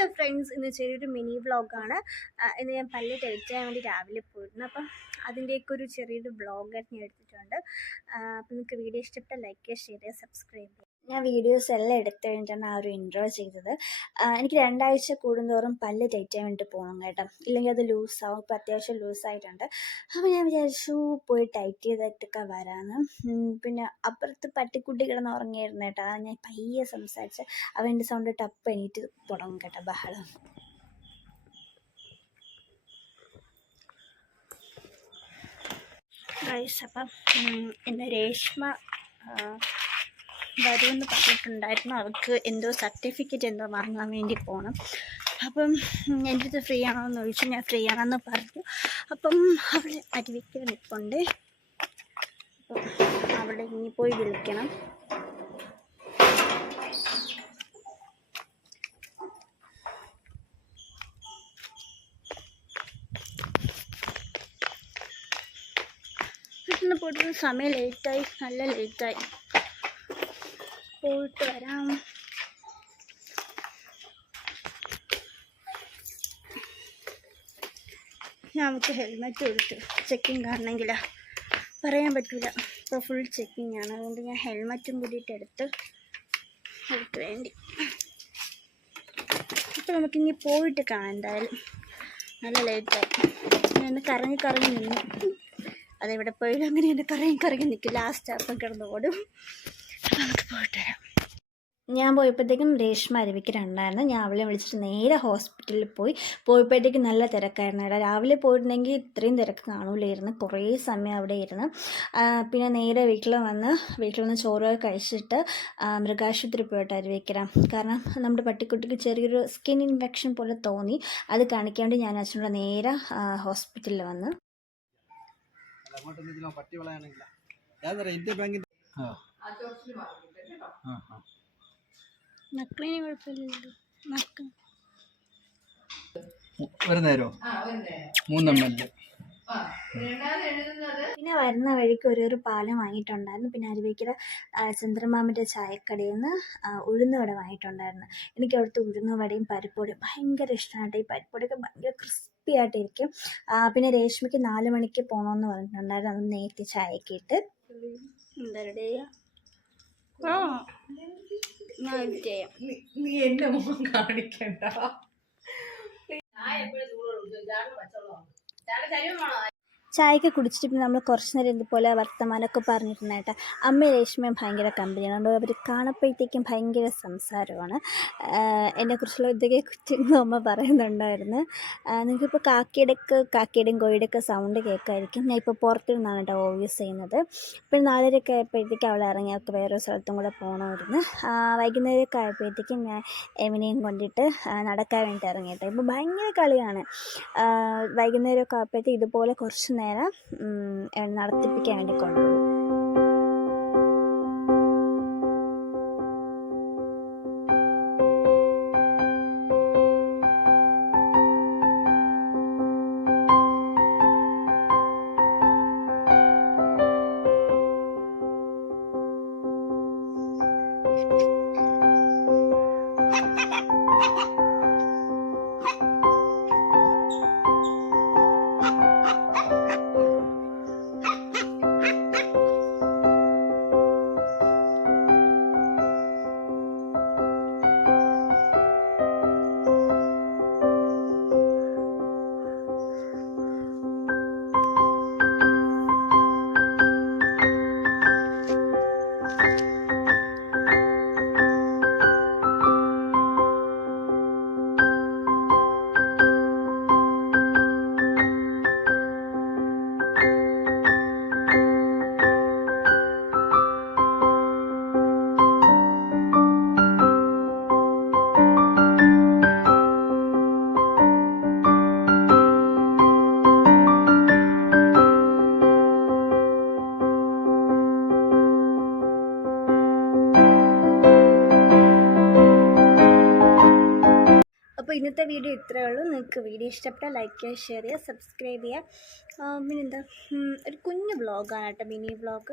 Hello friends, ഇന്ന് ചെറിയൊരു mini വ്ളോഗാണ്. ഇന്ന് ഞാൻ പല്ല് തേക്കാൻ വേണ്ടി രാവിലെ പോയിരുന്നു. അപ്പം അതിൻ്റെയൊക്കെ ഒരു ചെറിയൊരു വ്ളോഗായിട്ട് ഞാൻ എടുത്തിട്ടുണ്ട്. അപ്പം നിങ്ങൾക്ക് വീഡിയോ ഇഷ്ടപ്പെട്ടാൽ ലൈക്ക് ചെയ്യുക, ഷെയർ ചെയ്യുക, സബ്സ്ക്രൈബ് ചെയ്യുക. ഞാൻ വീഡിയോസ് എല്ലാം എടുത്തു കഴിഞ്ഞിട്ടാണ് ആ ഒരു ഇൻട്രോ ചെയ്തത്. എനിക്ക് 2 ആഴ്ച കൂടുന്തോറും പല്ല് തേക്കാൻ വേണ്ടി പോകണം കേട്ടോ, ഇല്ലെങ്കിൽ അത് ലൂസാവും. ഇപ്പോൾ അത്യാവശ്യം ലൂസായിട്ടുണ്ട്. അപ്പോൾ ഞാൻ വിചാരിച്ചു പോയി ടൈറ്റ് ചെയ്തിട്ടൊക്കെ വരാമെന്ന്. പിന്നെ അപ്പുറത്ത് പട്ടിക്കുട്ടി കിടന്ന് ഉറങ്ങിയായിരുന്നു കേട്ടോ. ഞാൻ പയ്യെ സംസാരിച്ച് അവൻ്റെ സൗണ്ട് ടപ്പ് എണീറ്റ് തുടങ്ങും കേട്ടോ, ബഹളം. ഗൈസ്, അപ്പം ഇന്ന് രേഷ്മ വരുമെന്ന് പറഞ്ഞിട്ടുണ്ടായിരുന്നു. അവൾക്ക് എന്തോ സർട്ടിഫിക്കറ്റ് എന്തോ വാങ്ങാൻ വേണ്ടി പോകണം. അപ്പം എൻ്റെ അടുത്ത് ഫ്രീ ആണോ എന്ന് ചോദിച്ചു. ഞാൻ ഫ്രീ ആണെന്ന് പറഞ്ഞു. അപ്പം അവൾ അരുവിക്കൽ നിൽപ്പുണ്ട്. അപ്പം അവളെ ഇനി പോയി വിളിക്കണം. പെട്ടെന്ന് പോയിട്ട് സമയം ലേറ്റായി, നല്ല ലേറ്റായി. പോയിട്ട് വരാം. നമുക്ക് ഹെൽമെറ്റ് കൊടുത്ത് ചെക്കിങ് കാരണമെങ്കിൽ പറയാൻ പറ്റില്ല. ഇപ്പോൾ ഫുൾ ചെക്കിങ് ആണ്. അതുകൊണ്ട് ഞാൻ ഹെൽമെറ്റും കൂടിയിട്ട് എടുത്ത് അവർക്ക് വേണ്ടി. അപ്പോൾ നമുക്കിനി പോയിട്ട് കാണാം. എന്തായാലും നല്ല ലേറ്റായി. ഞാൻ കറങ്ങി നിന്നു. അതെവിടെ പോയാലും അങ്ങനെ എന്നെ കറങ്ങി നിൽക്കും. ലാസ്റ്റ് അപ്പം കിടന്ന് ഓടും. അപ്പം നമുക്ക് പോയിട്ട് വരാം. ഞാൻ പോയപ്പോഴത്തേക്കും രേഷ്മ അരുവിക്കലുണ്ടായിരുന്നു. ഞാൻ അവളെ വിളിച്ചിട്ട് നേരെ ഹോസ്പിറ്റലിൽ പോയപ്പോഴത്തേക്കും നല്ല തിരക്കായിരുന്നു. രാവിലെ പോയിട്ടുണ്ടെങ്കിൽ ഇത്രയും തിരക്ക് കാണൂലായിരുന്നു. കുറേ സമയം അവിടെ ഇരുന്ന്. പിന്നെ നേരെ വീട്ടിൽ വന്ന് ചോറ് കഴിച്ചിട്ട് മൃഗാശുപത്രി പോയിട്ട് അരുവിക്കരാം. കാരണം നമ്മുടെ പട്ടിക്കുട്ടിക്ക് ചെറിയൊരു സ്കിൻ ഇൻഫെക്ഷൻ പോലെ തോന്നി. അത് കാണിക്കാൻ വേണ്ടി ഞാൻ അച്ഛനോട് നേരെ ഹോസ്പിറ്റലിൽ വന്ന്. ഒരു നേരോ 3 ml. പിന്നെ വരുന്ന വഴിക്ക് ഒരു പാലം വാങ്ങിയിട്ടുണ്ടായിരുന്നു. പിന്നെ അരുവിക്കര ചന്ദ്രമാമൻ്റെ ചായക്കടയിൽ നിന്ന് ഉഴുന്നുവട വാങ്ങിയിട്ടുണ്ടായിരുന്നു. എനിക്ക് അവിടുത്തെ ഉഴുന്നുവടയും പരിപ്പുവടയും ഭയങ്കര ഇഷ്ടമാണ്. ഈ പരിപ്പുവടയൊക്കെ ഭയങ്കര ക്രിസ്പി ആയിട്ടിരിക്കും. പിന്നെ രേഷ്മയ്ക്ക് 4 മണിക്ക് പോകണമെന്ന് പറഞ്ഞിട്ടുണ്ടായിരുന്നു. അത് നേരത്തെ ചായക്ക് ഇട്ട് നീ എന്നെ മുഖം കാണിക്കണ്ട. ചായയൊക്കെ കുടിച്ചിട്ട് പിന്നെ നമ്മൾ കുറച്ച് നേരം ഇതുപോലെ വർത്തമാനമൊക്കെ പറഞ്ഞിട്ടുണ്ടായിട്ട് അമ്മയും രേഷ്മയും ഭയങ്കര കമ്പനിയാണ്. അതുകൊണ്ട് അവർ കാണുമ്പോഴത്തേക്കും ഭയങ്കര സംസാരമാണ്. എന്നെക്കുറിച്ചുള്ള ഇതൊക്കെ കുറ്റങ്ങൾ അമ്മ പറയുന്നുണ്ടായിരുന്നു. നിങ്ങൾക്കിപ്പോൾ കാക്കയുടെയും കോഴിയുടെയൊക്കെ സൗണ്ട് കേൾക്കായിരിക്കും. ഞാൻ ഇപ്പോൾ പുറത്തിരുന്നാണ് കേട്ടോ വോയിസ് ചെയ്യുന്നത്. പിന്നെ 4:30 ആയപ്പോഴത്തേക്കും അവൾ ഇറങ്ങി. അവൾക്ക് വേറൊരു സ്ഥലത്തും കൂടെ പോകണമായിരുന്നു. വൈകുന്നേരമൊക്കെ ആയപ്പോഴത്തേക്കും ഞാൻ എമിനെയും കൊണ്ടിട്ട് നടക്കാൻ വേണ്ടി ഇറങ്ങി കേട്ടോ. ഇപ്പോൾ ഭയങ്കര കളിയാണ്. വൈകുന്നേരമൊക്കെ ആയപ്പോഴത്തേക്ക് ഇതുപോലെ കുറച്ച് നേരം നടത്തിപ്പിക്കാൻ വേണ്ടി കൊണ്ടുപോകും. അപ്പോൾ ഇന്നത്തെ വീഡിയോ ഇത്രയേ ഉള്ളൂ. നിങ്ങൾക്ക് വീഡിയോ ഇഷ്ടപ്പെട്ടാൽ ലൈക്ക് ചെയ്യുക, ഷെയർ ചെയ്യുക, സബ്സ്ക്രൈബ് ചെയ്യുക. പിന്നെന്താ, ഒരു കുഞ്ഞു വ്ളോഗാണ് കേട്ടോ, മിനി വ്ളോഗ്.